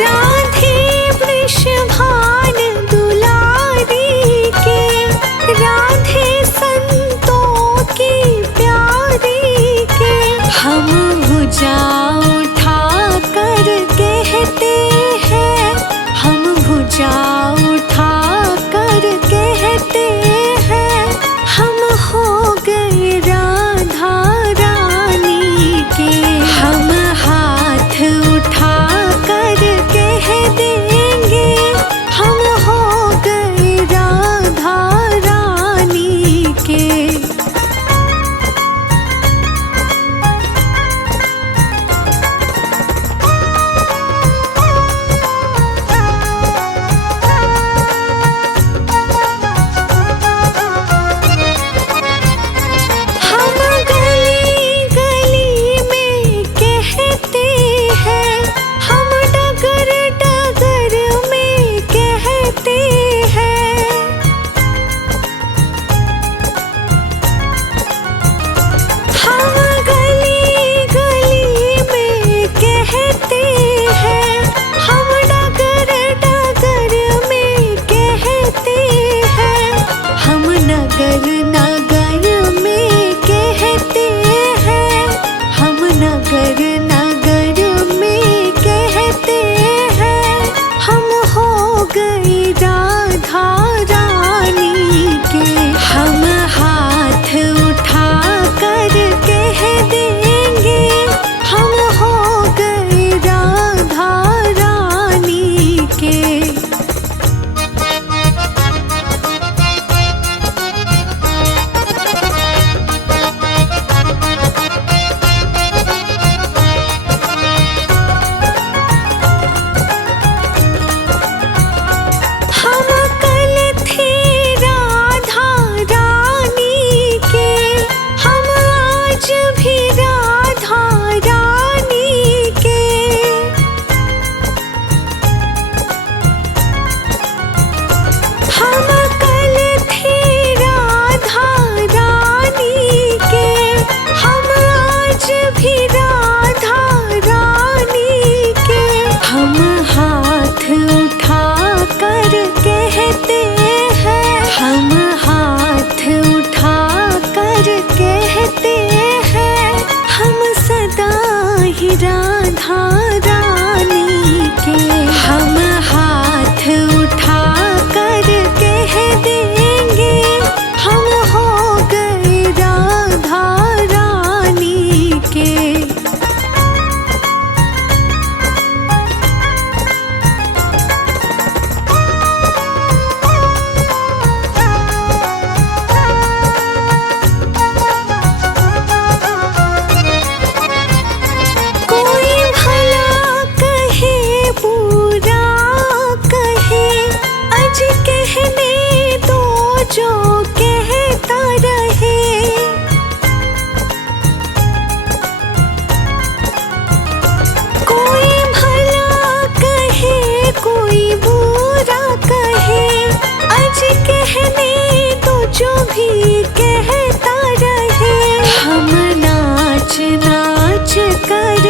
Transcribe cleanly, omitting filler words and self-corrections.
राधे वृषभान दुलारी के, राधे संतों की प्यारी के। हम भुजा उठा कर कहते हैं, हम भुजा उठा कर कहते हैं, हम हो गए राधा रानी के। हम हाथ उठा कर कह देंगे, हम हो गए राधा रानी के। हम गली गली में कहते हैं, हम डगर डगर में कहते हैं। हम गली गली में कहते हैं, हम डगर डगर में कहते हैं। हम नगर नगर में कहते हैं, हम नगर नगर में कहते हैं। हम हो गए राधा रानी के। हम हाथ उठा कर कह देंगे, हम हो गए राधा रानी के। हम कल थे राधा रानी के, हम आज भी राधा रानी के। हम कल थे राधा रानी के, हम आज भी राधा रानी के। हम हाथ उठा कर कहते हैं, हम हाथ उठा कर कहते हैं। हम सदा ही राधा रानी के। हम हाथ उठा कर कह देंगे, हम हो गए राधा रानी के। कोई भला कहे बुरा कहे, अज कहने दो जो कहता रहे। कोई भला कहे कोई बुरा कहे, अज कहने दो जो भी कहता रहे। हम नाच नाच कर